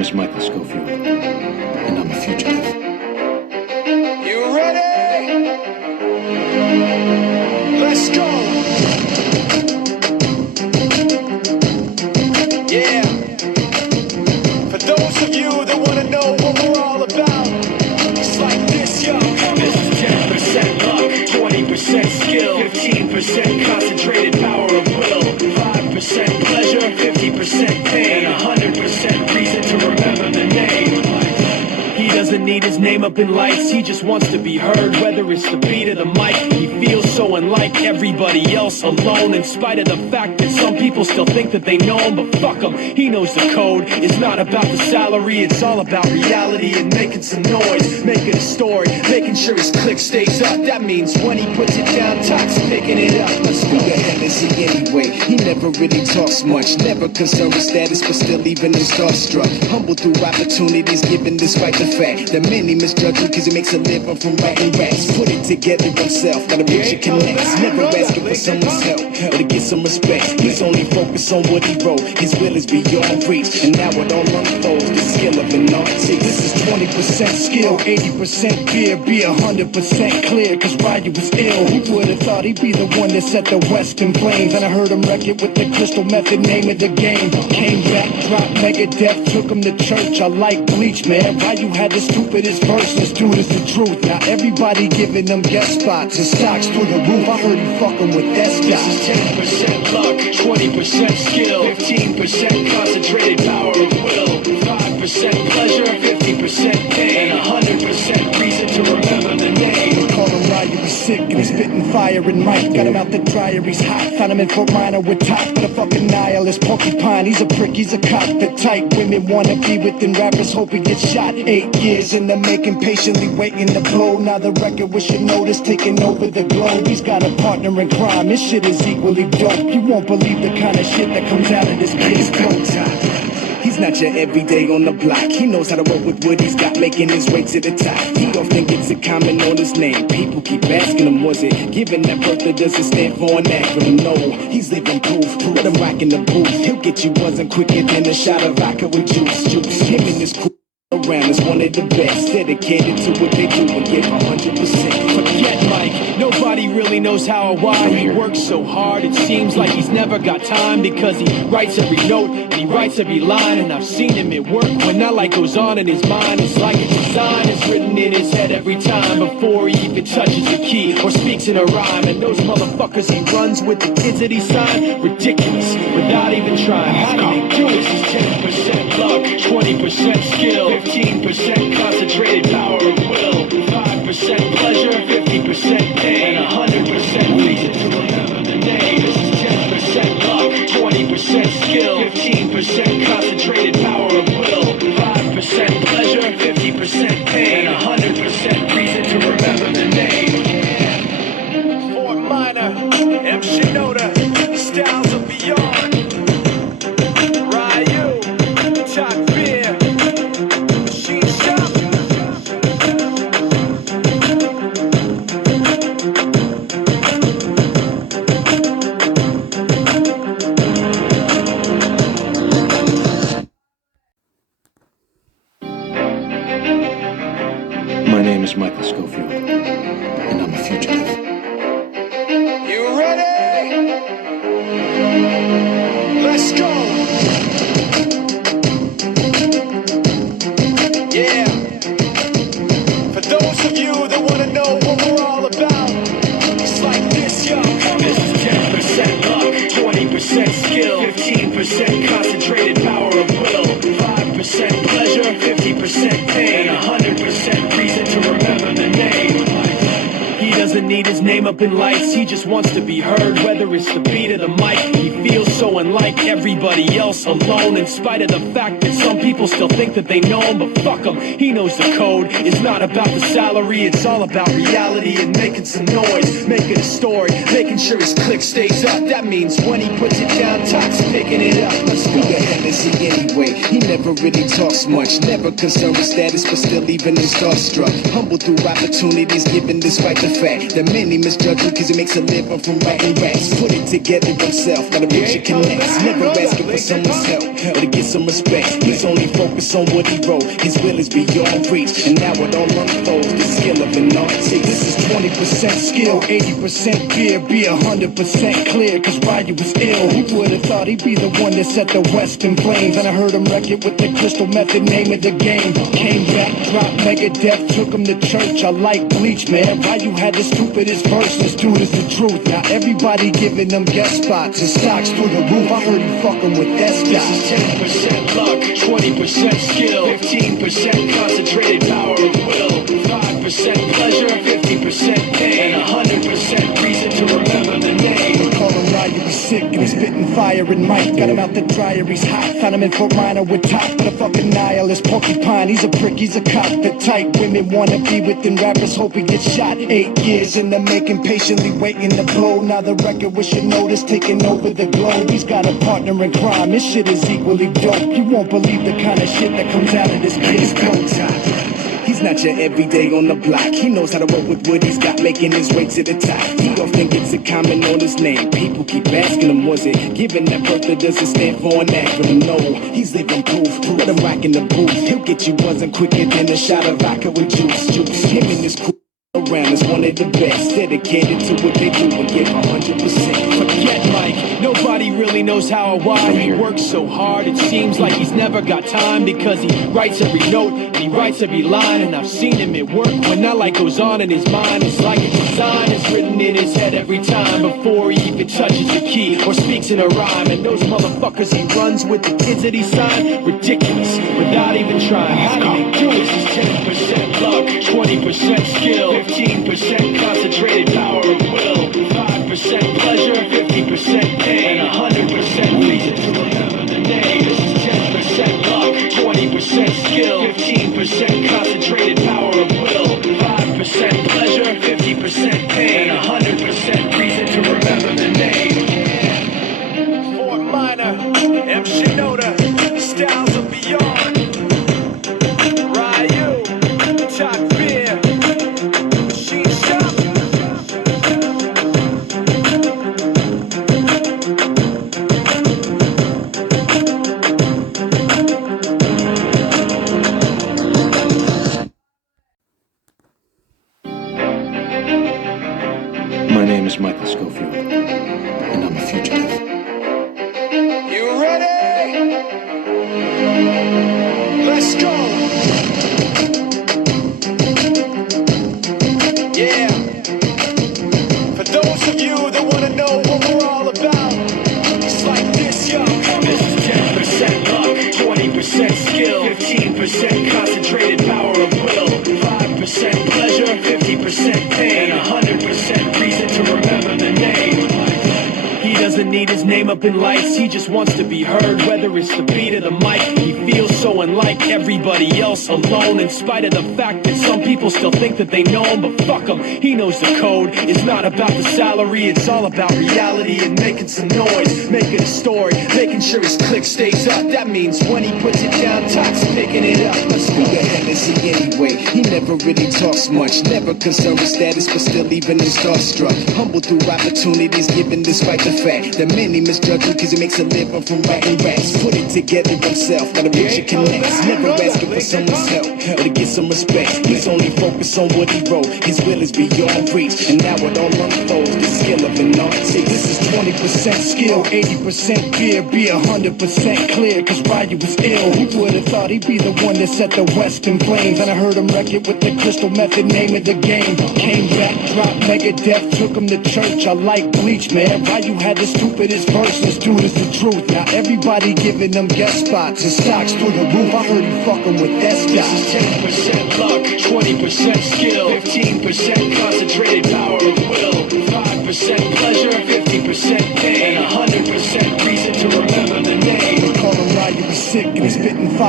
name is Michael Scofield, and I'm a fugitive. You ready? Let's go! Yeah. For those of you that want to know what we're all about, it's like this, yo. This is 10% luck, 20% skill, 15% concentrated power of will, 5% pleasure, 50% pain, and 100% reason to remember the name. He doesn't need his name up in lights, he just wants to be heard, whether it's the beat of the mic. He feels so unlike everybody else, alone, in spite of the fact that some people still think that they know him, but fuck him, he knows the code. It's not about the salary, it's all about reality and making some noise, making a story, making sure his click stays up. That means when he puts it down, Tox picking it up. Let's do the hell is he anyway? He never really talks much, never concerned with status, but still even him starstruck. Humble through opportunities given despite the fact that many misjudge him cause he makes a living from writing raps. Put it together himself, got a picture connects, never asking for someone's help or to get some respect. He's only focused on what he wrote, his will is beyond reach, and now it all unfolds, the skill of an artist. This is 20% skill, 80% fear, be 100% clear, cause Ryu was ill. Who would've thought he'd be the one that set the West in flames? And I heard him wreck it with the crystal method, name of the game. Came back, dropped Megadeth, took him to church. I like Bleach, man. Ryu had the stupidest verse, this dude is the truth. Now everybody giving them guest spots and stocks through the roof. I heard he fucking with that This is 10% luck, 20% skill, 15% concentrated power of will, 5% pleasure, 50% pain, and 100% reason to remember the name. Call him Ryu, he's sick and he's spitting fire and Mike. Got him out the dryer, he's hot. Found him in Fort Minor with top. The fucking nihilist porcupine, he's a prick, he's a cop. The type women wanna be within rappers, hope he gets shot. 8 years in the making, patiently waiting to blow. Now the record with your notice taking over the globe. He's got a partner in crime, his shit is equally dope. You won't believe the kind of shit that comes out of this kid's throat. He's not your everyday on the block. He knows how to roll with what he's got, making his way to the top. He often gets a comment on his name. People keep asking him, was it given that birth that doesn't stand for an acronym? No, he's living proof. Let him rock in the booth. He'll get you buzzing quicker than a shot of vodka with juice. Him and his crew around is one of the best, dedicated to what they do and give 100%. Forget Mike, nobody really knows how or why he works so hard. It seems like he's never got time because he writes every note and he writes every line. And I've seen him at work when that light goes on in his mind. It's like a design is written in his head every time before he even touches the key or speaks in a rhyme. And those motherfuckers he runs with, the kids that he signed, ridiculous without even trying. How do they do this? Is 10% luck, 20% skill, 15% concentrated power of will, 5% pleasure, 50% pain, and 100% reason to remember the name. This is 10% luck, 20% skill, 15% concentrated power of will, 5% pleasure, 50% pain, and 100% reason to remember the name. Fort Minor, M. Shinoda, Styles of Beyond, Ryu, Top Beer. My name is Michael Scofield, and I'm a fugitive. You ready? Let's go! Yeah. For those of you that want to know what we're all about, it's like this, yo. This is 10% luck, 20% skill, 15% concentrated power of will, 5% pleasure, 50% pain, and 100% reason to remember the name. He doesn't need his name up in lights, he just wants to be heard, whether it's the beat of the mic. He feels so unlike everybody else, alone, in spite of the fact that some people still think that they know him, but fuck him, he knows the code. It's not about the salary, it's all about reality and making some noise, making a story, making sure his click stays up. That means when he puts it down, Tox picking it up. Let's do the hell is he anyway? He never never really talks much. Never concerned with status, but still even in starstruck. Humble through opportunities given despite the fact that many misjudge him cause he makes a living from writing raps. Put it together himself, got a picture connects. Never asking for someone's help or to get some respect. He's only focused on what he wrote. His will is beyond reach, and now it all unfolds. The skill of an artist. This is 20% skill, 80% fear, be 100% clear, cause Ryu was ill. Who would've thought he'd be the one that set the West in flames? And I heard him wreck it with the crystal method, name of the game. Came back, dropped Megadeth, took him to church. I like Bleach, man. Ryu had the stupidest verse, this dude is the truth. Now everybody giving them guest spots, his stocks through the roof. I heard he fucking with that This is 10% luck, 20% skill, 15% concentrated power of will, 5% pleasure, 50% pain, and 100% reason to remember the name. Call him Ryu, he's sick and he's spitting fire and Mike. Got him out the dryer, he's hot. Found him in Fort Minor with top, but a fucking nihilist porcupine. He's a prick, he's a cop. The type women wanna be within rappers, hope he gets shot. 8 years in the making, patiently waiting to blow. Now the record with your notice taking over the globe. He's got a partner in crime, this shit is equally dope. You won't believe the kind of shit that comes out of this kid's throat. He's not your everyday on the block. He knows how to roll with what he's got, making his way to the top. He often gets a comment on his name. People keep asking him, was it given that birth or does it stand for an acronym? No, he's living proof. Let him rock in the booth. He'll get you buzzing quicker than a shot of vodka with juice. Him and his crew around is one of the best. Dedicated to what they do and give 100%. Forget Mike, nobody really knows how or why he works so hard. It seems like he's never got time because he writes every note and he writes every line. And I've seen him at work when that light goes on in his mind. It's like a design is written in his head every time before he even touches the key or speaks in a rhyme. And those motherfuckers he runs with, the kids that he signed, ridiculous without even trying. How do they do it? This is 10% luck, 20% skill, 15% concentrated power of will, 5% pleasure, 50% pain, and 100% reason to remember the name. This is 10% luck, 20% skill, 15% concentrated power of will, 5% pleasure, 50% pain, and 100% reason to remember the name. Fort Minor, M. Shinoda, Styles of Beyond, Ryu, Top Beer, Machine Shop. My name is Michael Schofield, and I'm a fugitive. You ready? Let's go. Yeah. For those of you that want to know what we're all about, it's like this, yo. This is 10% luck, 20% skill, 15% concentrated power of will, 5% pleasure, 50% pain, and 100% reason to remember the name. He doesn't need his name up in lights, he just wants to be heard, whether it's the beat of the mic. He feels so unlike everybody else, alone, in spite of the fact that some people still think that they know him, but fuck him, he knows the code. It's not about the salary, it's all about reality and making some noise, making a story, making sure his click stays up. That means when he puts it down, Tox picking it up. Let's Who go. the hell is he anyway? He never really talks much. Never concerned with status, but still even in starstruck. Humble through opportunities given despite the fact that many misjudge him cause he makes a living from writing raps. Put it together himself, got a picture connects. Never asking for someone's help or to get some respect. He's only focused on what he wrote. His will is beyond reach, and now it all unfolds. The skill of an artist. This is 20% skill, 80% fear, be 100% clear, cause Ryu was ill. Who would've thought he'd be the one that set the West in flames? And I heard him wreck it with the crystal method, name of the game. Came back, dropped Megadeth, took him to church. I like Bleach, man. Ryu had the stupidest verse, this dude is the truth. Now everybody giving them guest spots, his stocks through the roof. I heard he fucking with that This is 10% luck, 20% skill, 15% concentrated power of will, 5% pleasure, 50% pain, and 100% reason to remember the name. Call him Ryu, he's sick and he's spitting fire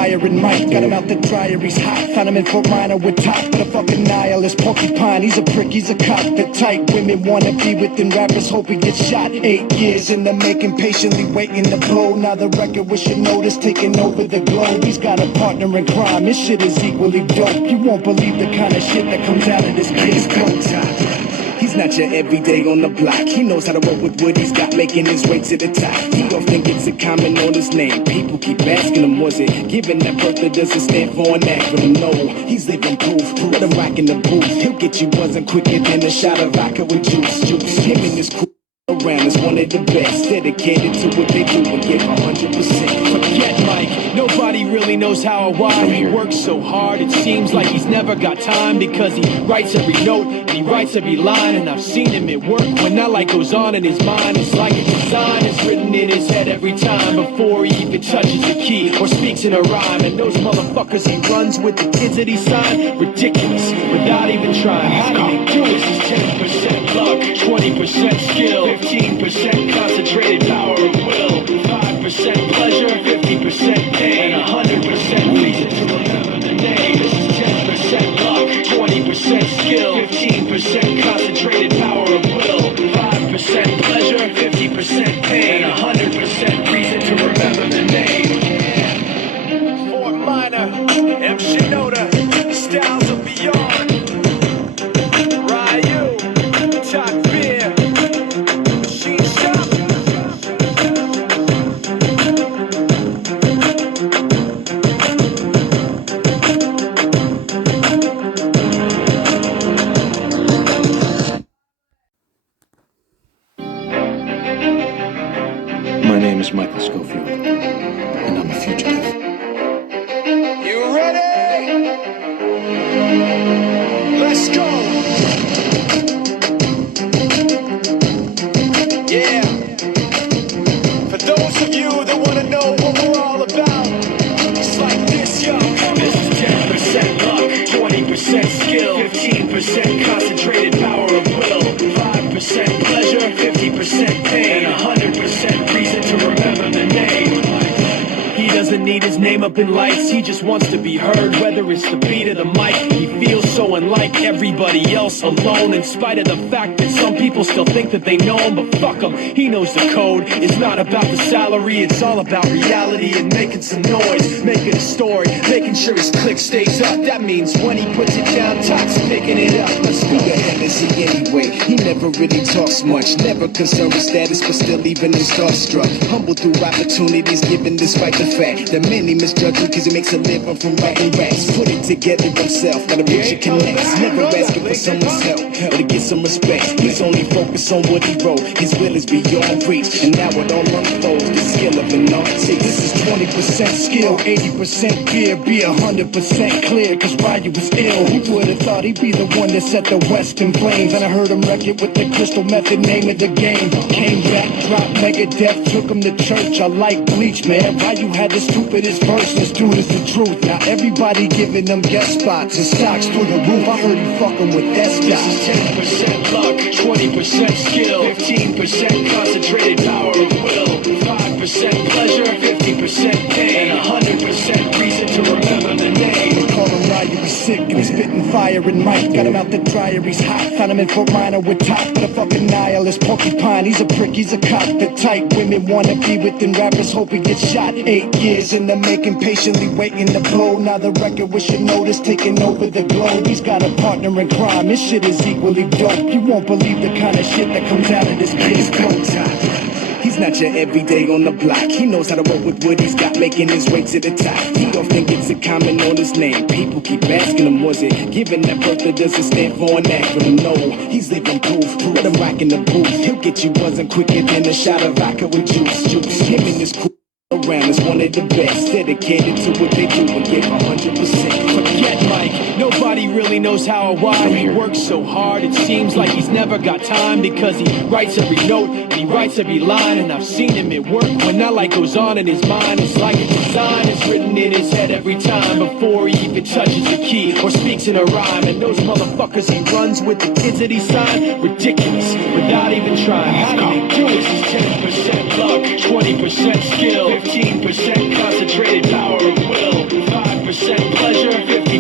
fire in Mike. Got him out the dryer, he's hot. Found him in Fort Minor with top. But a fucking nihilist, porcupine. He's a prick, he's a cop. The type women wanna be within rappers, hope he gets shot. 8 years in the making, patiently waiting to blow. Now the record with your notice taking over the globe. He's got a partner in crime, his shit is equally dope. You won't believe the kind of shit that comes out of this kid's coat. He's not your everyday on the block. He knows how to roll with what he's got, making his way to the top. He often gets a comment on his name. People keep asking him, was it given that birth that doesn't stand for an acronym? No, he's living proof. Let him rock in the booth. He'll get you buzzing quicker than a shot of vodka with juice. Him and his crew around is one of the best, dedicated to what they do and give 100%. Forget Mike, nobody really knows how or why. He works so hard, it seems like he's never got time, because he writes every note and he writes every line. And I've seen him at work when that light goes on in his mind. It's like a design is written in his head every time, before he even touches the key or speaks in a rhyme. And those motherfuckers he runs with, the kids that he signed, ridiculous, without even trying. How do he do it? This is 10% luck, 20% skill, 15% concentrated power of will, 5% pleasure, 50% pain, and 100% reason to remember the name. This is 10% luck, 20% skill, 15% concentrated power of will, 5% pleasure, 50% pain, and 100% reason to remember the name. Fort Minor, M. Shinoda, Styles of Beyond, Ryu, Talk Beer, Machine Shop. My name is Michael Schofield, and I'm a fugitive. You ready? Let's go. Yeah. For those of you that want to know what we're all about, it's like this, yo. This is 10% luck, 20% skill, 15% concentrated power of will, 5% pleasure, 50% pain, and 100% reason to remember the name. He doesn't need his name up in lights, he just wants to be heard, whether it's the beat of the mic. He feels so unlike everybody else, alone, in spite of the fact that some people still think that they know him. But fuck him, he knows the code. It's not about the salary, it's all about reality and making some noise, making a story, making sure his click stays up. That means when he puts it down, Tox picking it up. Let's Who go. the hell is he anyway? He never really talks much, never concerned with status, but still even him starstruck. Humble through opportunities given despite the fact that many misjudge him because he makes a living from writing raps. Put it together himself, got a picture connects, never asking for someone's help or to get some respect. He's only focused on what he wrote, his will is beyond reach, and now it all unfolds, the skill of an artist. This is 20% skill, 80% fear, be 100% clear, cause Ryu was ill. Who would've thought he'd be the one that set the West in flames? And I heard him wreck it with the Crystal Method, name of the game. Came back, dropped Megadeth, took him to church. I like Bleach, man. Ryu had the stupidest verse, this dude is the truth. Now everybody giving them guest spots and stocks through the roof. I heard he fucking with This is S-Dot. 10% luck, 20% skill, 15% concentrated power of will, 5% pleasure, 50% pain, and 100% reason to remember the name. Call him Ryu, he's sick and he's spitting fire in Mike. Got him out the dryer, he's hot. Found him in Fort Minor with top. But a fucking nihilist, porcupine. He's a prick, he's a cop. The type women wanna be within rappers, hope he gets shot. 8 years in the making, patiently waiting to blow. Now the record with your notice taking over the globe. He's got a partner in crime, his shit is equally dope. You won't believe the kind of shit that comes out of this kid's coat. He's not your everyday on the block. He knows how to roll with what he's got, making his way to the top. He often gets a comment on his name. People keep asking him, was it given that birth that doesn't stand for an acronym? No, he's living proof. Let him rock in the booth. He'll get you buzzing quicker than a shot of vodka with juice. Him and his crew around is one of the best, dedicated to what they do and give 100%. Forget Mike, nobody really knows how or why. He works so hard, it seems like he's never got time, because he writes every note and he writes every line. And I've seen him at work when that light goes on in his mind. It's like a design is written in his head every time, before he even touches the key or speaks in a rhyme. And those motherfuckers he runs with, the kids that he signed, ridiculous, without even trying. How do they do it? This is 10% luck, 20% skill, 15% concentrated power of will,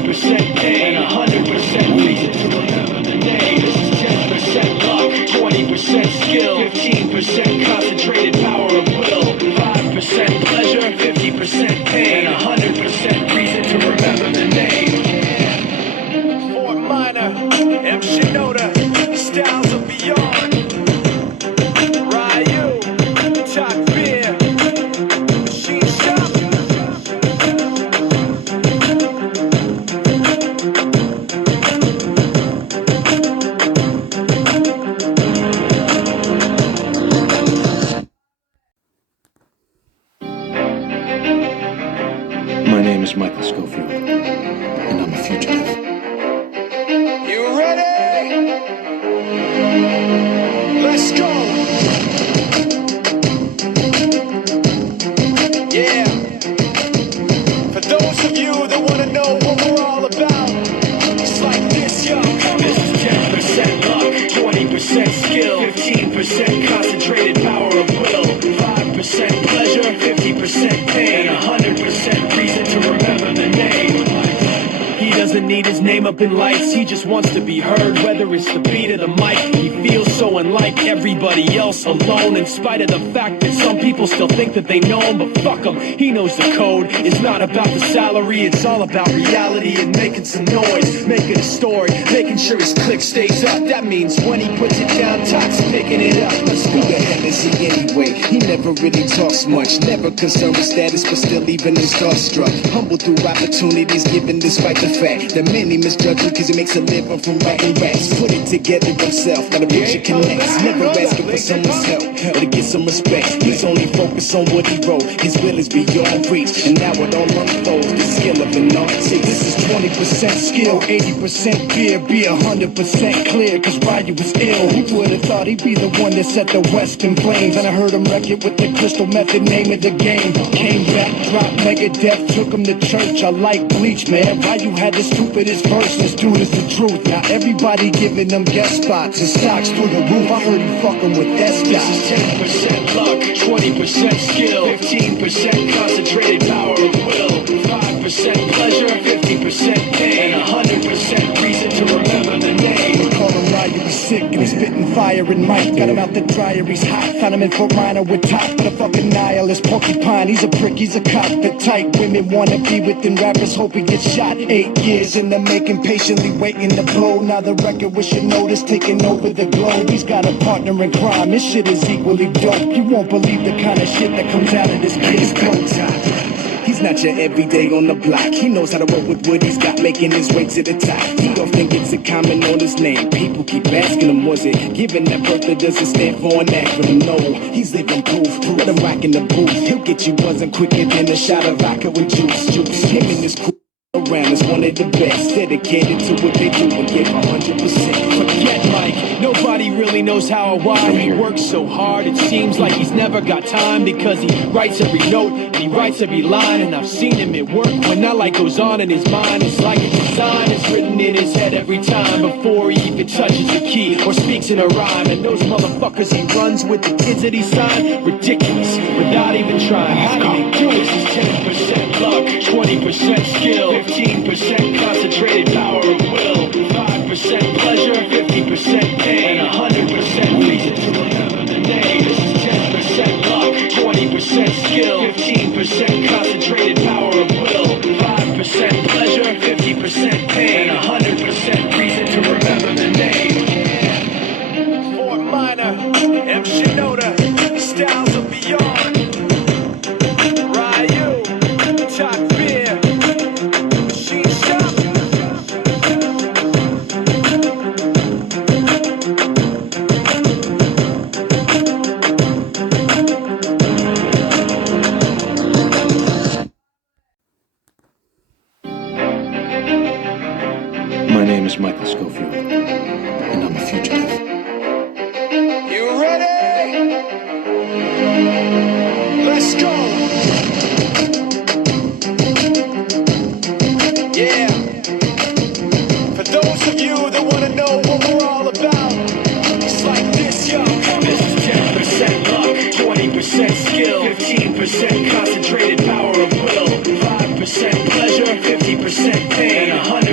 50% pain, and 100% reason to remember the name. This is 10% luck, 20% skill, 15% concentrated power of will, 5% pleasure, 50% pain, and 100% reason to remember the name. Fort Minor, M. Shinoda, Styles of Beyond, Ryu, Talk Beer, Machine Shop. My name is Michael Schofield, and I'm a fugitive. You ready? Let's go! Yeah. For those of you that want to know what we're all about, it's like this, yo. This is 10% luck, 20% skill, 15% concentrated power of will, 5% pleasure, 50% pain, and 100% reason to remember the name. He doesn't need his name up in lights, he just wants to be heard, whether it's the beat of the mic. He feels so unlike everybody else, alone, in spite of the fact that some people still think that they know him, but fuck him, he knows the code. It's not about the salary, it's all about reality and making some noise, making a story, making sure his click stays up. That means when he puts it down, Tox picking it up. Let's Who go. the hell is he anyway? He never really talks much, never concerned with status, but still even him starstruck. Humble through opportunities given despite the fact that many misjudge him cause he makes a living from writing raps. Put it together himself, got a picture connects, never asking for someone's help or to get some respect. He's only focused on what he wrote, his will is beyond reach, and now it all unfolds, the skill of an artist. This is 20% skill, 80% fear, be 100% clear, cause Ryu was ill. Who would've thought he'd be the one that set the West in flames? And I heard him wreck it with the Crystal Method, name of the game. Came back, dropped Megadeth, took him to church. I like Bleach, man. Ryu had the stupidest verse, this dude is the truth. Now everybody giving them guest spots and stocks through the roof. I heard he fucking with that This guy. is 10% luck, 20% skill, 15% concentrated power of will, 5% pleasure, 50% pain, and 100% reason to remember the name. Call him Ryu, he's sick and he's spitting fire and Mike. Got him out the dryer, he's hot. Found him in Fort Minor with top, but a fucking nihilist porcupine. He's a prick, he's a cop. The type women wanna be within rappers, hope he gets shot. 8 years in the making, patiently waiting to blow. Now the record with your notice taking over the globe. He's got a partner in crime, this shit is equally dope. You won't believe the kind of shit that comes out of this kid's throat. He's not your everyday on the block. He knows how to roll with what he's got, making his way to the top. He often gets a comment on his name. People keep asking him, was it given that birth that doesn't stand for an acronym? No, he's living proof. Let him rock in the booth. He'll get you buzzing quicker than a shot of vodka with juice. Him and his crew around is one of the best, dedicated to what they do and give 100%. Forget Mike, nobody really knows how or why. He works so hard, it seems like he's never got time, because he writes every note and he writes every line. And I've seen him at work when that light goes on in his mind. It's like a design is written in his head every time before he even touches the key or speaks in a rhyme. And those motherfuckers he runs with, the kids that he signed, ridiculous, without even trying. How do they do this? Is 10% luck, 20% skill, 15% concentrated power of will, 5% pleasure, 50% pain, and 100% reason to remember the name. This is 10% luck, 20% skill, 15% concentrated power of will, 5% pleasure, 50% pain, and 100% reason to remember the name. Fort Minor, M. Shinoda, Styles of Beyond, Ryu, Talk Beer, Machine Shop. My name is Michael Schofield, and I'm a fugitive. You ready? Let's go! Yeah. For those of you that want to know what we're all about, it's like this, yo. This is 10% luck, 20% skill, 15% concentrated power of will, 5% pleasure, 50% pain, and 100%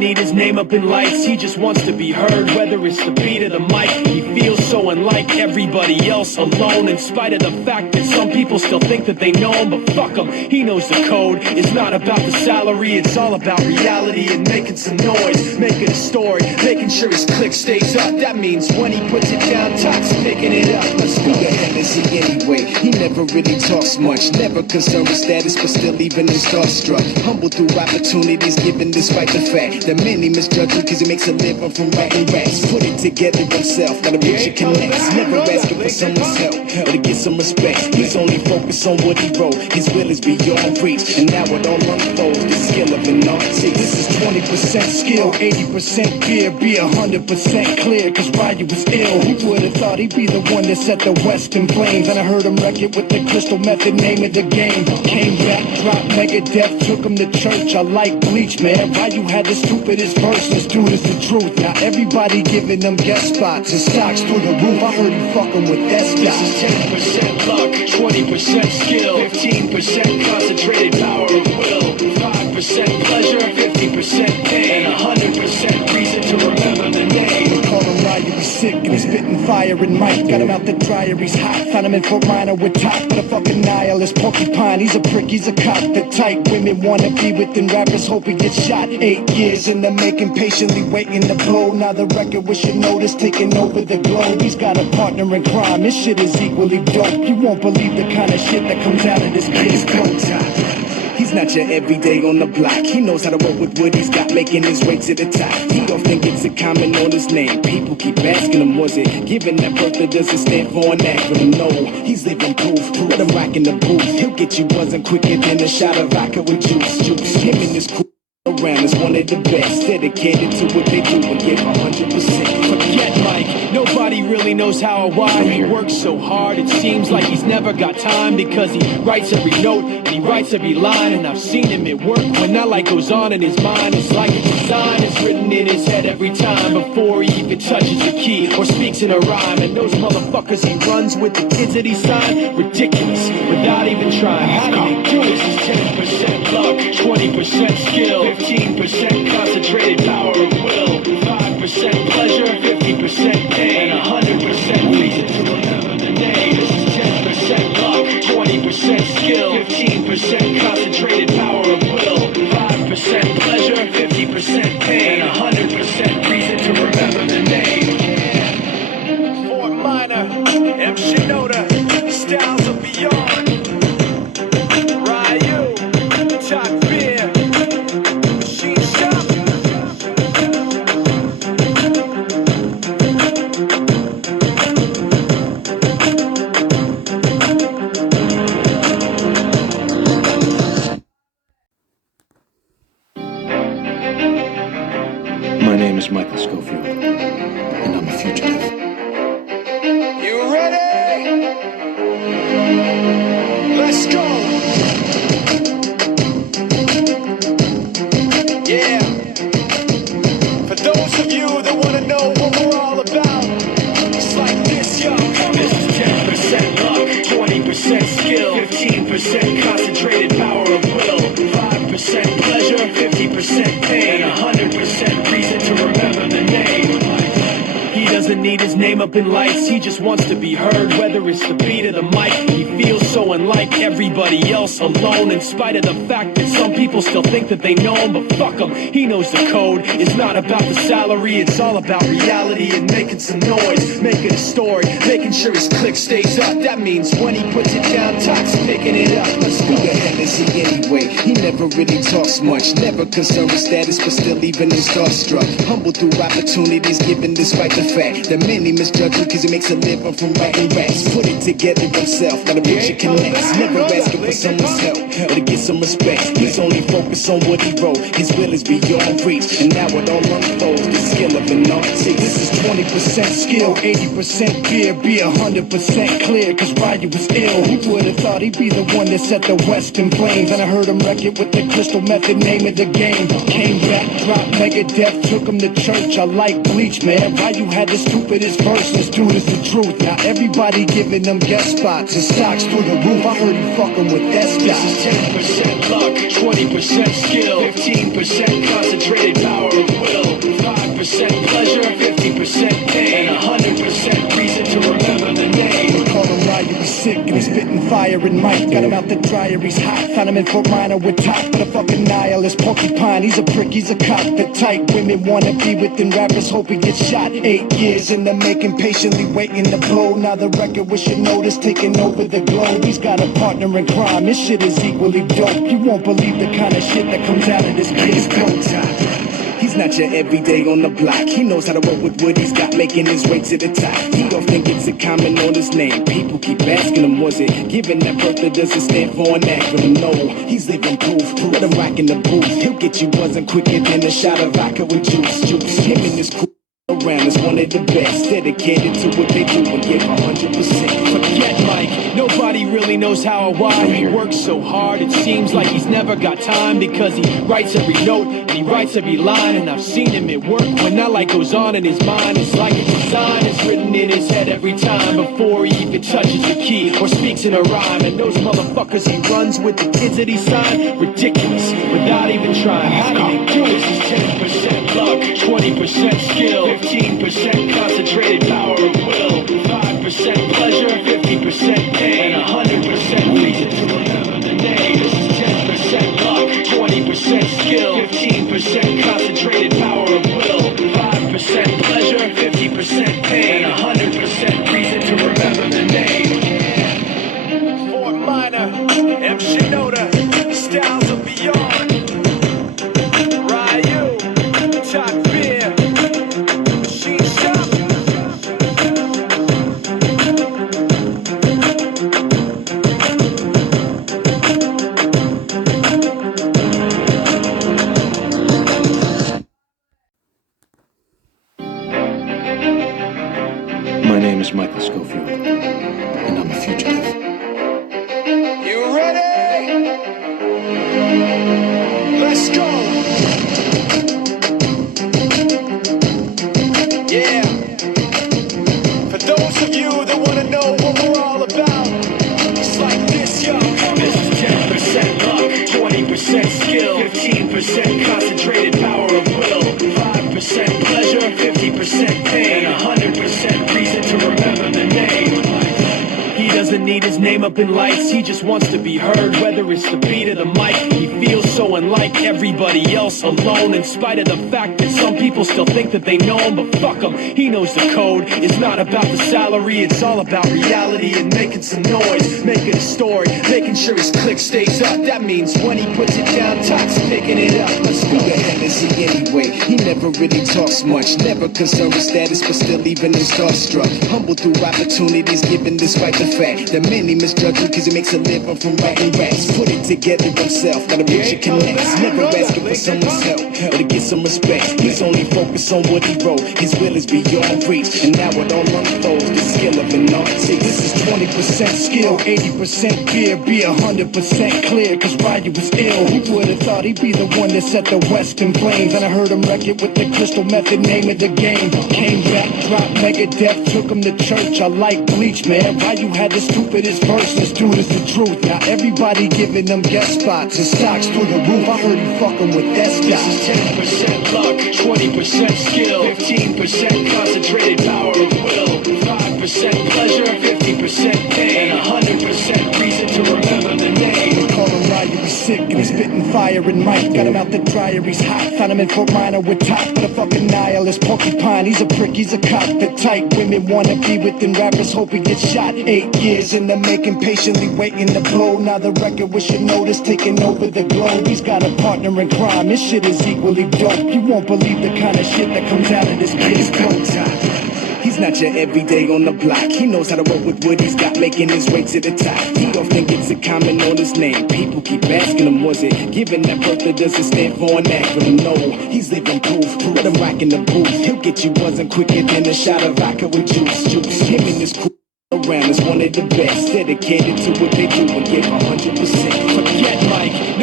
need his name up in lights, he just wants to be heard. Whether it's the beat or the mic, he feels so unlike everybody else, alone. In spite of the fact that some people still think that they know him, but fuck him, he knows the code. It's not about the salary, it's all about reality and making some noise, making a story, making sure his click stays up. That means when he puts it down, Tox picking it up. Let's go. Who the hell is he anyway? He never really talks much, never concerned with status, but still even in starstruck. Humble through opportunities given despite the fact that many misjudge him cause he makes a living from writing raps. Put it together himself, got a picture connects, never asking for someone's help or to get some respect. He's only focused on what he wrote, his will is beyond reach, and now it all unfolds, the skill of an artist. This is 20% skill, 80% fear, be 100% clear, cause Ryu was ill. Who would've thought he'd be the one that set the West in flames? And I heard him wreck it with the crystal method, name of the game. Came back, dropped Megadeth, took him to church. I like Bleach, man. Ryu had the stupidest verse, this dude is the truth. Now everybody giving them guest spots and stocks through the roof. I heard he fucking with that This is 10% luck, 20% skill, 15% concentrated power of will, 5% pleasure, 50% pain, and 100% reason to remember the name. Call him Ryu, he's sick and he's spitting fire and Mike. Got him out the dryer, he's hot. Found him in Fort Minor with top, but a fucking nihilist porcupine. He's a prick, he's a cop. The type women wanna be within rappers, hope he gets shot. 8 years in the making, patiently waiting to blow. Now the record with your notice taking over the globe. He's got a partner in crime, this shit is equally dope. You won't believe the kind of shit that comes out of this kid's throat. He's not your everyday on the block. He knows how to roll with what he's got, making his way to the top. He don't think it's a comment on his name. People keep asking him, was it given that birth that doesn't stand for an acronym? No, he's living proof. Let him rock in the booth. He'll get you buzzing quicker than a shot of vodka with juice. Him and his crew around is one of the best, dedicated to what they do and give 100%. Forget Mike, nobody really knows how or why he works so hard. It seems like he's never got time because he writes every note and he writes every line. And I've seen him at work when that light goes on in his mind. It's like a design is written in his head every time before he even touches the key or speaks in a rhyme. And those motherfuckers he runs with, the kids that he signed, ridiculous without even trying. How do they do this? Is 10% luck, 20% skill, 15% concentrated power of will, 5% pleasure, 50% pain, and 100% reason to remember the name. This is 10% luck, 20% skill, 15% concentrated power of will, 5% pleasure, 50% pain, and 100% reason to remember the name. Fort Minor, M. Shinoda, Styles of Beyond, Ryu, Top Beer, Machine Shop. My name is Michael Schofield, and I'm a fugitive. You ready? Let's go. Yeah. For those of you that want to know what we're all about, it's like this, yo. This is 10% luck, 20% skill, 15% concentrated power of will, 5% pleasure, 50% pain, and 100% reason to remember the name. He doesn't need his name up in lights, he just wants to be heard. Whether it's the beat or the mic, he feels so unlike everybody else, alone. In spite of the fact that some people still think that they know him, but fuck him, he knows the code. It's not about the salary, it's all about reality and making some noise, making a story, making sure his click stays up. That means when he puts it down, Tox picking it up. Let's go. Who the hell is he anyway? He never really talks much, never concerned with status, but still even in starstruck. Humble through opportunities given despite the fact that many misjudge him cause he makes a living from writing raps. Put it together himself, got a picture connects, never asking for someone's help or to get some respect. He's only focused on what he wrote, his will is beyond reach, and now it all unfolds, the skill of an artist. This is 20% skill, 80% fear, be 100% clear, cause Ryu was ill. Who would've thought he'd be the one that set the West in flames? And I heard him wreck it with the crystal method, name of the game. Came back, dropped Megadeth, took him to church. I like Bleach, man. Ryu had the stupidest verse, this dude is the truth. Now everybody giving them guest spots and stocks through the the roof. I heard he fucking with that This stuff. is 10% luck, 20% skill, 15% concentrated power of will, 5% pleasure, 50% pain, and 100% reason to remember the name. Call him Ryu, he's sick and he's spitting fire and Mike. Got him out the dryer, he's hot. Found him in Fort Minor with top. But a fucking nihilist porcupine. He's a prick, he's a cop. The type women wanna be within rappers, hope he gets shot. 8 years in the making, patiently waiting to blow. Now the record we should notice taking over the globe. He's got a partner in crime, this shit is equally dope. You won't believe the kind of shit that comes out of this kid's throat. He's not your everyday on the block. He knows how to roll with what he's got, making his way to the top. He often gets a comment on his name. People keep asking him, was it given that Bertha doesn't stand for an acronym? No, he's living proof. Let him rock in the booth. He'll get you buzzing quicker than a shot of vodka with juice. Him and his crew around is one of the best, dedicated to what they do and give 100%. Forget Mike, nobody really knows how or why. He works so hard, it seems like he's never got time, because he writes every note and he writes every line. And I've seen him at work when that light goes on in his mind. It's like a design is written in his head every time before he even touches the key or speaks in a rhyme. And those motherfuckers he runs with, the kids that he signed, ridiculous, without even trying. How do they do this? Is 10% luck, 20% skill, 15% concentrated power of will, 5% pleasure, 50% pain, and 100% reason to remember the name. This is 10% luck, 20% skill, 15% concentrated power of will, 5% pleasure, 50% pain, and 100% reason to remember the name. Fort Minor, M. Shinoda, Styles of Beyond, Ryu, Top Beer, Machine Shop. My name is Michael Schofield, and I'm a fugitive. You ready? Let's go. Yeah. For those of you that want to know what we're all about, it's like this, yo. This is 10% luck, 20% skill, 15% concentrated power of will, 5% pleasure, 50% pain, and 100% reason to remember the name. He doesn't need his name up in lights, he just wants to be heard, whether it's the beat of the mic. He feels so unlike everybody else, alone, in spite of the fact that some people still think that they know him. But fuck him, he knows the code. It's not about the salary, it's all about reality and making some noise, making a story, making sure his click stays up. That means when he puts it down, Tox picking it up. Let's Who go. the hell is he anyway? He never really talks much, never concerned with status, but still even is starstruck. Humble through opportunities given despite the fact that many misjudge him because he makes a living from writing raps. Put it together himself, got a picture connects. Never asking for someone's help or to get some respect. He's only focused on what he wrote. His will is beyond reach, and now it all unfolds. The skill of an artist. This is 20% skill, 80% fear, be 100% clear, cause Ryu was ill. Who would've thought he'd be the one that set the West in flames? And I heard him wreck it with the crystal method, name of the game. Came back, dropped Megadeth, took him to church. I like Bleach, man. Ryu had the stupidest verse, this dude is the truth. Now everybody giving them guest spots and stocks through the roof. I heard he fucking with that This is stuff. 10% luck, 20% skill, 15% concentrated power of will, 5% pleasure, 50% pain, and 100% reason to remember the name. Call him Ryu, he's sick and he's spitting fire and Mike. Got him out the dryer, he's hot. Found him in Fort Minor with top. But a fucking nihilist porcupine. He's a prick, he's a cop. The type women wanna be within rappers, hope he gets shot. 8 years in the making, patiently waiting to blow. Now the record we should notice taking over the globe. He's got a partner in crime, this shit is equally dope. You won't believe the kind of shit that comes out of this kid's throat. He's not your everyday on the block. He knows how to roll with what he's got, making his way to the top. He often gets a comment on his name. People keep asking him, was it given that Bertha doesn't stand for an acronym? No, he's living proof. Let him rock in the booth. He'll get you buzzing quicker than a shot of vodka with juice. Him and his crew around is one of the best, dedicated to what they do and give 100%. Forget Mike, no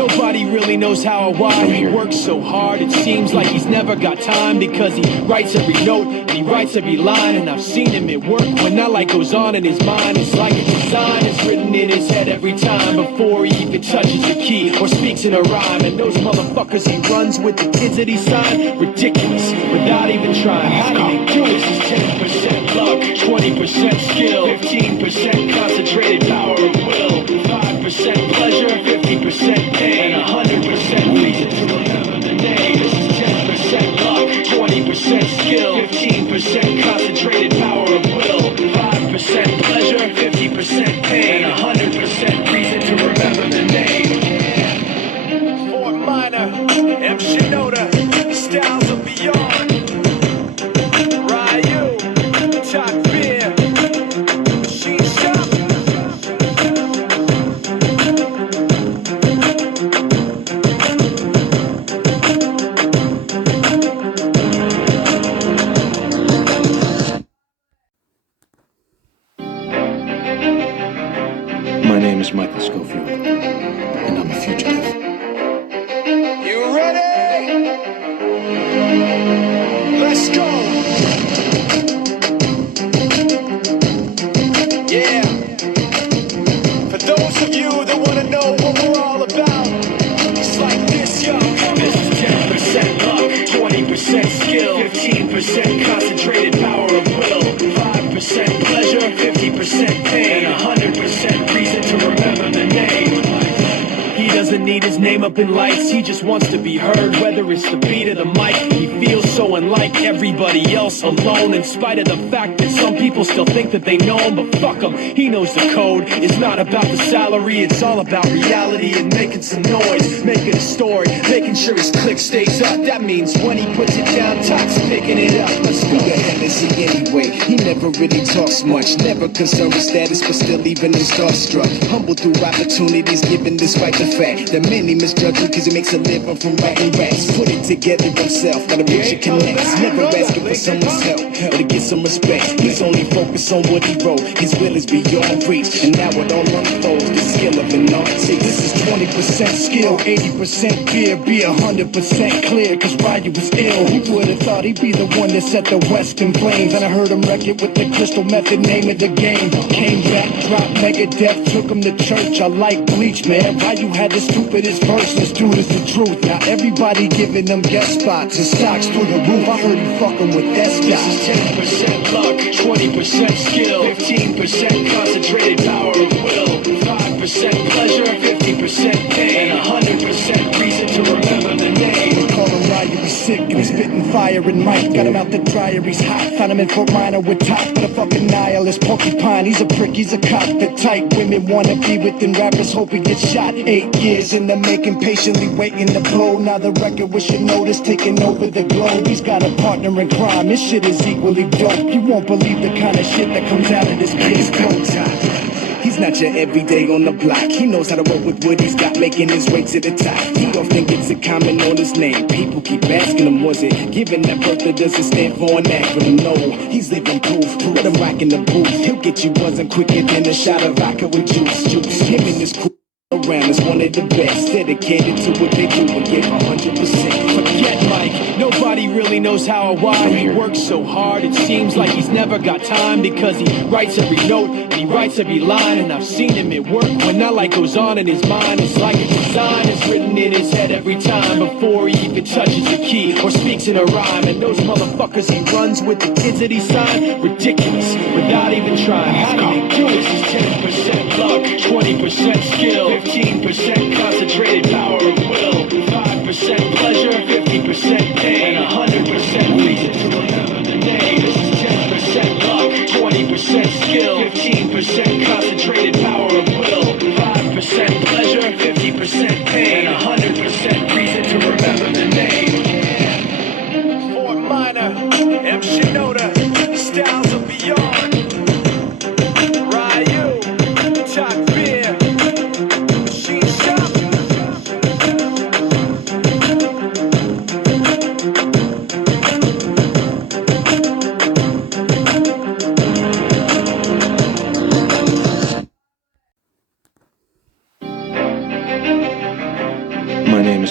Nobody really knows how or why he works so hard. It seems like he's never got time because he writes every note and he writes every line. And I've seen him at work when that light goes on in his mind. It's like a design is written in his head every time before he even touches the key or speaks in a rhyme. And those motherfuckers he runs with, the kids that he signed, ridiculous without even trying. How do they do this? Is 10% luck, 20% skill, 15% concentrated power of will, 5% pleasure, 50% pain, and 100% reason to remember the name. This is 10% luck, 20% skill, 15% concentrated power of will, 5% pleasure, 50% pain, and 100% reason to remember the name. Fort Minor, M. Shinoda, Styles of Beyond, Ryu, Top Beer, Shisha. My name is Michael Schofield, and I'm a fugitive. You ready? Let's go! Yeah. For those of you that want to know what we're all about, it's like this, yo. This is 10% luck, 20% skill, 15% concentrated power of will, 5% pleasure, 50% pain, and 100% reason to remember the name. He doesn't need his name up in lights, he just wants to be heard, whether it's the beat or the mic. He feels so unlike everybody else, alone, in spite of the fact that some people still think that they know him, but fuck him, he knows the code. It's not about the salary, it's all about reality and making some noise, making a story, making sure his click stays up. That means when he puts it down, Tox picking it up. Let's Who go. the hell is he anyway? He never really talks much, never concerned with status, but still even him starstruck. Humble through opportunities given despite the fact that many misjudge him cause he makes a living from writing raps. Put it together himself, got a picture connects, never asking for someone's help or to get some respect. He's only focused on what he wrote, his will is beyond reach, and now it all unfolds, the skill of an artist. This is 20% skill, 80% fear, be 100% clear, cause Ryu was ill. Who would've thought he'd be the one that set the West in flames? And I heard him wreck it with the crystal method, name of the game. Came back, dropped Megadeth, took him to church. I like Bleach, man. Ryu had the stupidest verse, this dude is the truth. Now everybody giving them guest spots, his stocks through the roof. I heard he fucking with This Escott. is 10% luck, 20% skill, 15% concentrated power of will, 5% pleasure, 50% pain, and 100% reason to remember the name. Call him Ryu, he's sick and he's spitting fire and Mike. Got him out the dryer, he's hot. Found him in Fort Minor with Top, but a fucking nihilist porcupine. He's a prick, he's a cop. The type women wanna be within, rappers hope he gets shot. 8 years in the making, patiently waiting to blow. Now the record with your notice taking over the globe. He's got a partner in crime, his shit is equally dope. You won't believe the kind of shit that comes out of this kid's throat. He's not your everyday on the block. He knows how to work with what he's got, making his way to the top. He often gets a comment on his name. People keep asking him, was it given that birth or does it stand for an acronym? No, he's living proof. Let him rock in the booth. He'll get you buzzing quicker than a shot of vodka with juice. Him and his crew around is one of the best, dedicated to what they do and give 100%. Forget Mike, nobody really knows how or why he works so hard. It seems like he's never got time because he writes every note and he writes every line. And I've seen him at work when that light goes on in his mind. It's like a design is written in his head every time before he even touches the key or speaks in a rhyme. And those motherfuckers he runs with, the kids that he signed, ridiculous without even trying. How do they do this? Is 10% luck, 20% skill, 15% concentrated power of will, 5% pleasure, 50% pain, and 100% reason to remember the name. This is 10% luck, 20% skill, 15% concentrated power of will, 5% pleasure, 50% pain, and 100% reason to remember the name. Fort Minor, M. Shinoda, Styles of Beyond, Ryu, Top Beer, Shisha.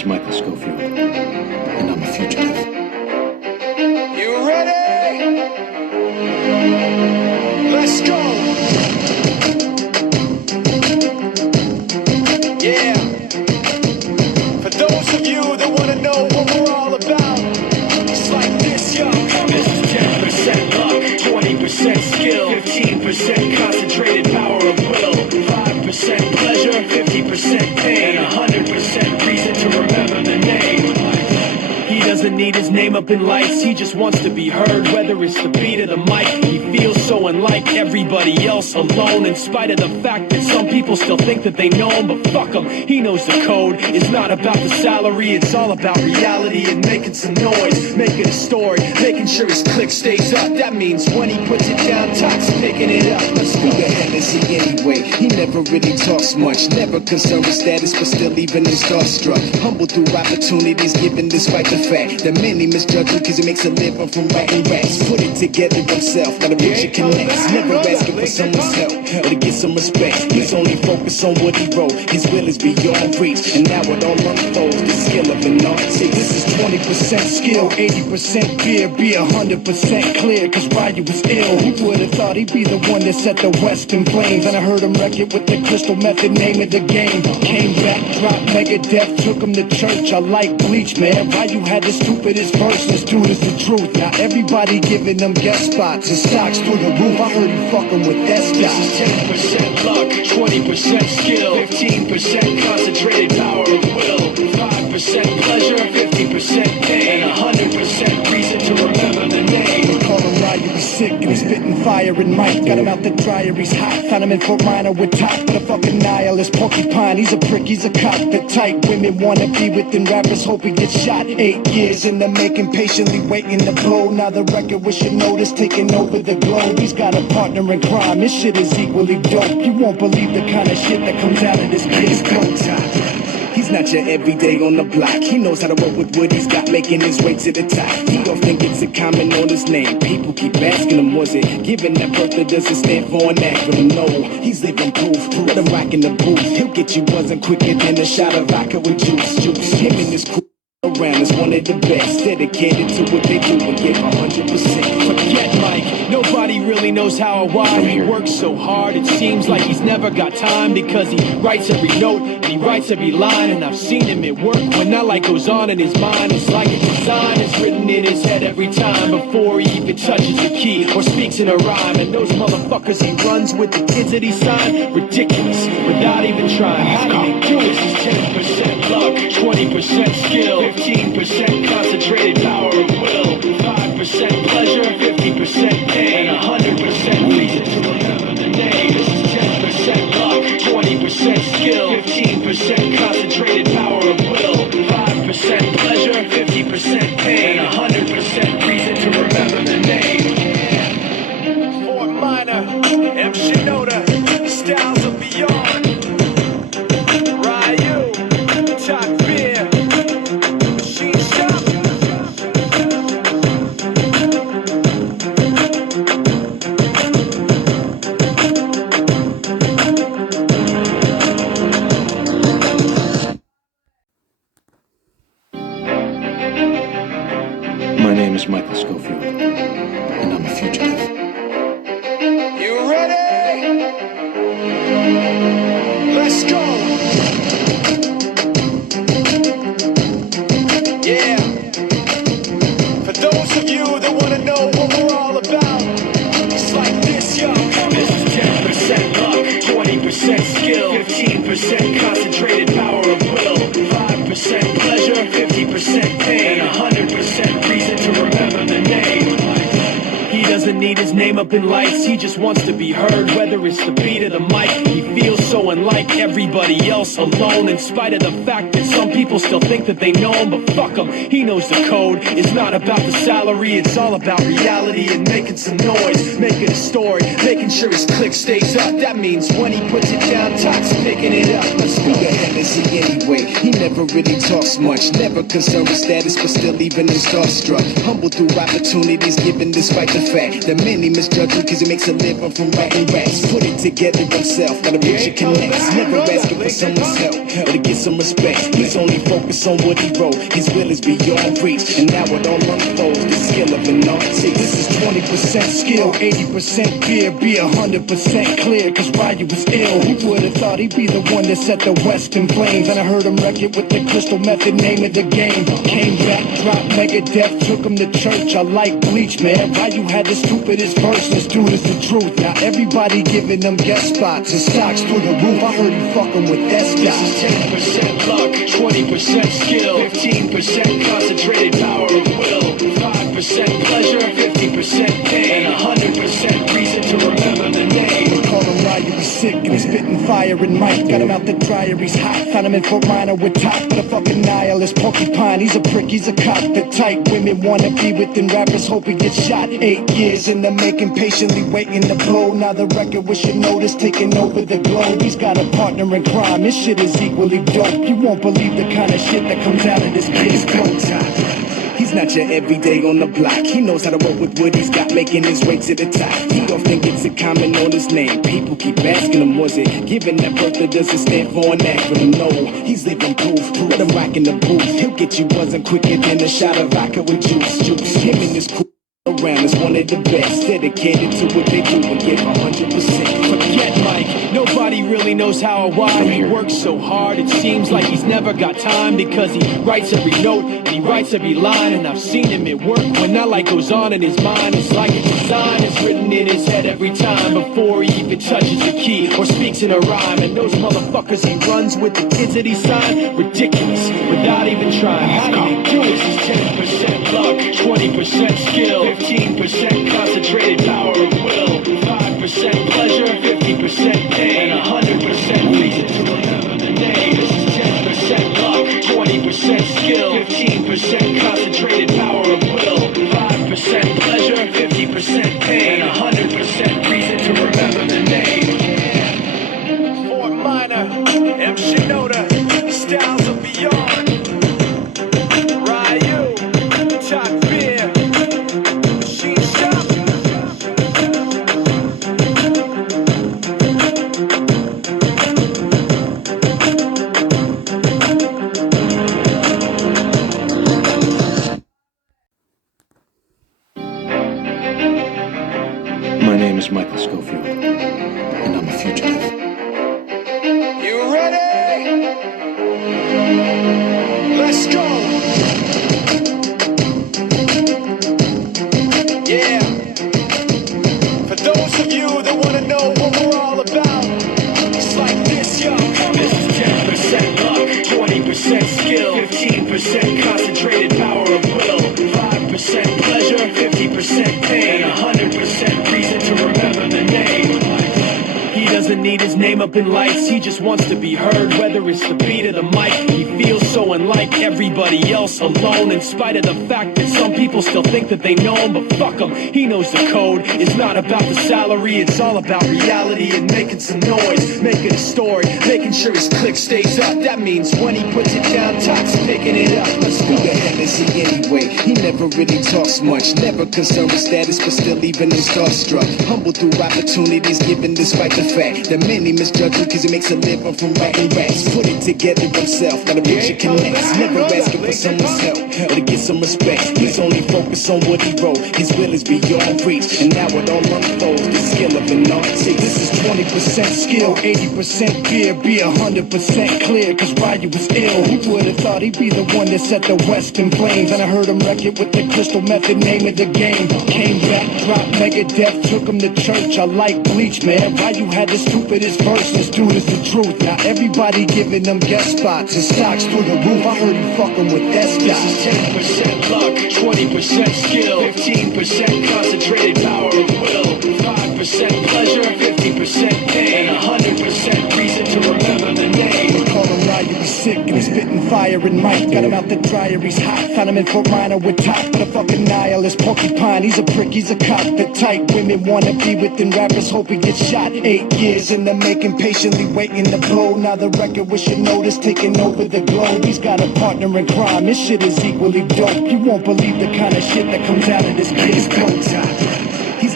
Michael Schofield, and I'm a fugitive. You ready? Let's go. Yeah. For those of you that want to know what we're all about, it's like this, yo. This is 10% luck, 20% skill, 15% concentrated power of will, 5% pleasure, 50% pain, and 100% reason to remember the name. He doesn't need his name up in lights, he just wants to be heard, whether it's the beat of the mic. He feels so unlike everybody else, alone, in spite of the fact that some people still think that they know him, but fuck him, he knows the code. It's not about the salary, it's all about reality and making some noise, making a story, making sure his click stays up. That means when he puts it down, Tox picking it up. Let's Who go. the hell is he anyway? He never really talks much, never concerned with status, but still even is starstruck. Humble through opportunities given despite the fact that many misjudge him cause he makes a living from writing raps. Put it together himself, got a picture connects, never asking for someone's help or to get some respect. He's only focused on what he wrote, his will is beyond reach, and now it all unfolds, the skill of an artist. This is 20% skill, 80% fear, be 100% clear, cause Ryu was ill. Who would've thought he'd be the one that set the West in flames? And I heard him wreck it with the crystal method, name of the game. Came back, dropped Megadeth, took him to church. I like Bleach, man. Ryu had the stupidest verse, this dude is the truth. Now everybody giving them guest spots and stocks through the roof. I heard he fucking with that This is 10% luck, 20% skill, 15% concentrated power of will, 5% pleasure, 50% pain, and 100% reason to remember the name. Call him Ryu, he's sick and he's spitting fire and Mike. Got him out the dryer, he's hot. Found him in Fort Minor with top, but a fucking nihilist porcupine. He's a prick, he's a cop. The type women wanna be within rappers, hope he gets shot. 8 years in the making, patiently waiting to blow. Now the record with your notice taking over the globe. He's got a partner in crime, this shit is equally dope. You won't believe the kind of shit that comes out of this kid's throat. He's not your everyday on the block. He knows how to roll with what he's got, making his way to the top. He often gets a comment on his name. People keep asking him, was it given that birth that doesn't stand for an acronym? No, he's living proof. Let him rock in the booth. He'll get you buzzing quicker than a shot of vodka with juice. Him and his crew around is one of the best, dedicated to what they do and give 100%. Forget Mike, nobody really knows how or why. He works so hard, it seems like he's never got time, because he writes every note and he writes every line. And I've seen him at work when that light goes on in his mind. It's like a design is written in his head every time before he even touches the key or speaks in a rhyme. And those motherfuckers he runs with, the kids that he signed, ridiculous, without even trying. How do they do it? This is 10% luck, 20% skill, 15% concentrated power of will, 5% pleasure, 50% pain, and 100% reason to remember the name. This is 10% luck, 20% skill, 15% concentrated power of will, 5% pleasure, 50% pain, and 100% reason to remember the name. Fort Minor, M. Shinoda, Styles of Beyond, Ryu, Talk Beer, Machine Shop. My name is Michael Schofield, and I'm a fugitive. You ready? Let's go. Yeah. For those of you that want to know what we're all about, it's like this, yo. This is 10% luck, 20% skill, 15% concentrated power of will, 5% pleasure, 50% pain, and 100% reason to remember the name. He doesn't need his name up in lights, he just wants to be heard, whether it's the beat of the mic. He feels so unlike everybody else, alone, in spite of the fact that some people still think that they know him, but fuck him, he knows the code. It's not about the salary, it's all about reality and making some noise, making a story, making sure his click stays up. That means when he puts it down, Tox picking it up. Let's Who go. the hell is he anyway? He never really talks much, never concerned with status, but still even is starstruck. Humble through opportunities given despite the fact that many misjudge him cause he makes a living from writing raps. Put it together himself, got a picture connects, never asking for someone's help or to get some respect. He's only focused on what he wrote. His will is beyond reach, and now it all unfolds. The skill of an artist. This is 20% skill, 80% fear, be 100% clear, cause Ryu was ill. Who would've thought he'd be the one that set the West in flames? And I heard him wreck it with the crystal method, name of the game. Came back, dropped Megadeth, took him to church. I like Bleach, man. Ryu had the stupidest verse, this dude is the truth. Now everybody giving them guest spots and stocks through the roof. I heard he fucking with that This is 10% luck, 20% skill, 15% concentrated power of will, 5% pleasure, 50% pain, and 100% reason to remember the name. Call him Ryu, he's sick and he's spitting fire and Mike. Got him out the dryer, he's hot. Found him in Fort Minor with top, but a fucking nihilist. Porcupine, he's a prick, he's a cop. The type women wanna be within rappers, hope he gets shot. 8 years in the making, patiently waiting to blow. Now the record with your notice taking over the globe. He's got a partner in crime, his shit is equally dope. You won't believe the kind of shit that comes out of this kid's throat. He's not your everyday on the block. He knows how to work with what he's got, making his way to the top. He often gets a comment on his name. People keep asking him, was it given that birth or does it stand for an acronym? No, he's living proof. Let him rock in the booth. He'll get you buzzing quicker than a shot of vodka with juice. Him and his crew around is one of the best. Dedicated to what they do and give 100%. Forget Mike, nobody really knows how or why. He works so hard, it seems like he's never got time, because he writes every note and he writes every line. And I've seen him at work when that light goes on in his mind. It's like a design is written in his head every time before he even touches the key or speaks in a rhyme. And those motherfuckers he runs with, the kids that he signed, ridiculous, without even trying. How do they do this? Is 10% luck, 20% skill, 15% concentrated power of will, 5% pleasure, 50% pain, and 100% reason to remember the name. This is 10% luck, 20% skill, 15% concentrated power of will, 5% pleasure, 50% pain, and 100% reason to remember the name. Fort Minor, M. Shinoda, Styles of Beyond, Ryu, Top Beer, Machine Shop. My name is Michael Schofield, and I'm a fugitive. You ready? Let's go! Yeah. For those of you that want to know what we're all about, it's like this, yo. This is 10% luck, 20% skill, 15% concentrated power of will, 5% pleasure, 50% pain, and 100% reason to remember the name. He doesn't need his name up in lights, he just wants to be heard, whether it's the beat or the mic. He feels so unlike everybody else, alone, in spite of the fact that some people still think that they know him. But fuck him, he knows the code. It's not about the salary, it's all about reality and making some noise, making a story, making sure his click stays up. That means when he puts it down, Tox picking it up. Let's Who go. the hell is he anyway? He never really talks much, never concerned with status, but still even him starstruck. Humble through opportunities given despite the fact that many misjudge him cause he makes a living from writing raps. Put it together himself, got a picture connects. Never asking for someone's help or to get some respect. He's only focused on what he wrote. His will is beyond reach, and now it all unfolds. The skill of an artist. This is 20% skill, 80% fear, be 100% clear, cause Ryu was ill. Who would've thought he'd be the one that set the West in flames? And I heard him wreck it with the crystal method, name of the game. Came back, dropped Megadeth, took him to church. I like Bleach, man. Ryu had the stupidest verse, this dude is the truth. Now everybody giving them guest spots and stocks through the roof. I heard he fucking with that This is 10% luck, 20% skill, 15% concentrated power of will, 5% pleasure, 50% pain, and 100% reason to remember the name. Call him Ryu, he's sick and he's spitting fire and Mike. Got him out the dryer, he's hot. Found him in Fort Minor with top, but a fucking nihilist. Porcupine, he's a prick, he's a cop. The type women wanna be within rappers, hope he gets shot. 8 years in the making, patiently waiting to blow. Now the record with your notice taking over the globe. He's got a partner in crime, his shit is equally dope. You won't believe the kind of shit that comes out of this kid's throat. He's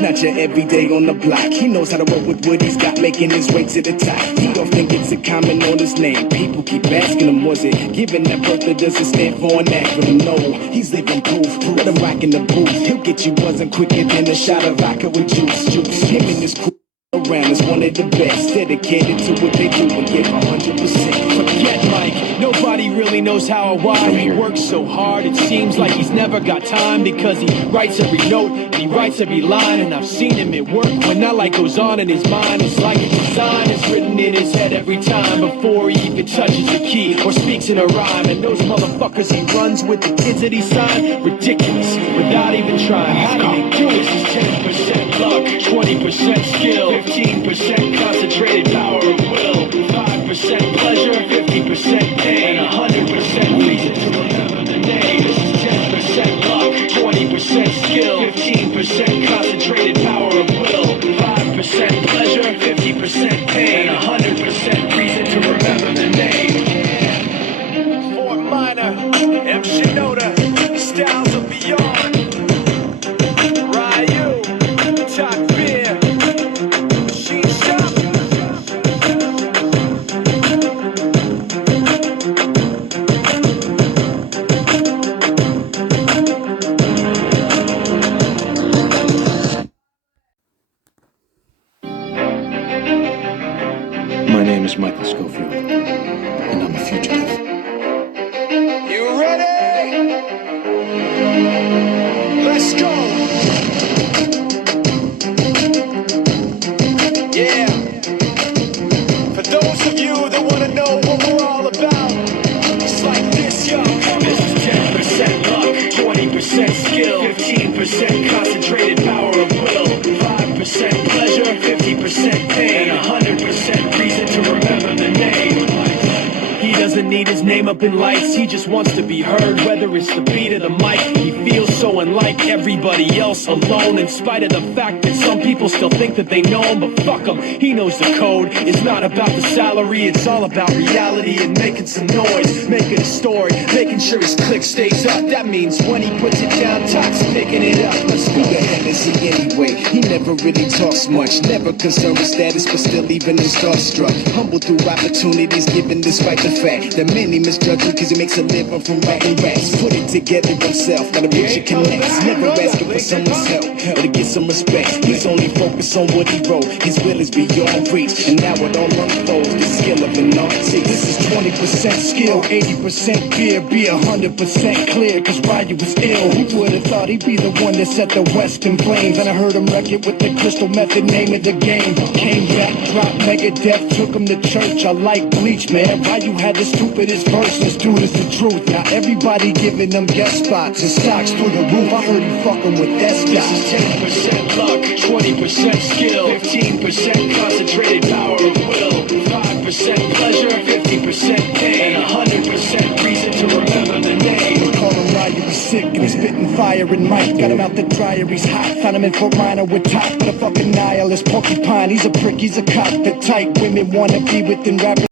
not your everyday on the block. He knows how to roll with what he's got, making his way to the top. He often gets a comment on his name. People keep asking him, was it given that birth that doesn't stand for an acronym? No, he's living proof. Let him rock in the booth. He'll get you buzzing quicker than a shot of vodka with juice. Him and his crew around is one of the best, dedicated to what they do and give 100%. Forget Mike, nobody really knows how or why. He works so hard, it seems like he's never got time, because he writes every note and he writes every line. And I've seen him at work when that light goes on in his mind. It's like a design is written in his head every time, before he even touches the key or speaks in a rhyme. And those motherfuckers he runs with, the kids that he signed, ridiculous, without even trying. How do they do this? Is 10% luck, 20% skill, 15% concentrated power of will, 5% pleasure, 50% pain, and 100% reason to remember the name. This is 10% luck, 20% skill, 15% concentrated power of will, 5% pleasure, 50% pain, and 100% reason to remember the name. Fort Minor, M. Shinoda, Styles of Beyond, Ryu, Top Beer, Machine Shop. My name is Michael Schofield, and I'm a fugitive. You ready? Let's go. Yeah. For those of you that want to know what we're all about, it's like this, yo. This is 10% luck, 20% skill, 15% concentrated power of will, 5% pleasure, 50% pain, and 100% reason to remember the name. He doesn't need his name up in lights, he just wants to be heard, whether it's the beat of the mic. He feels so unlike everybody else, alone, in spite of the fact that some people still think that they know him. But fuck him, he knows the code. It's not about the salary, it's all about reality and making some noise, making a story, making sure his click stays up. That means when he puts it down, Tox picking it up. Let's go. Who the hell is he anyway? He never really talks much, never concerned with status, but still even is starstruck. Humble through opportunities given despite the fact that many misjudge him cause he makes a living from writing raps. Put it together himself, got a picture connects, never asking for someone's help or to get some respect. He's only focused on what he wrote, his will is beyond reach, and now it all unfolds, the skill of an artist. This is 20% skill, 80% fear, be 100% clear, cause Ryu was ill. Who would've thought he'd be the one that set the West in flames? And I heard him wreck it with the crystal method, name of the game. Came back, dropped Megadeth, took him to church. I like Bleach, man. Ryu had the stupidest verse, this dude is the truth. Now everybody giving them guest spots and stocks through the roof. I heard he fucking with that This is 10% luck, 20% skill, 15% concentrated power of will, 5% pleasure, 50% pain, and 100% reason to remember the name. Call him Ryu, he's sick and he's spitting fire and Mike. Got him out the dryer, he's hot. Found him in Fort Minor with top, but a fucking nihilist porcupine. He's a prick, he's a cop, the type women wanna be within rappers.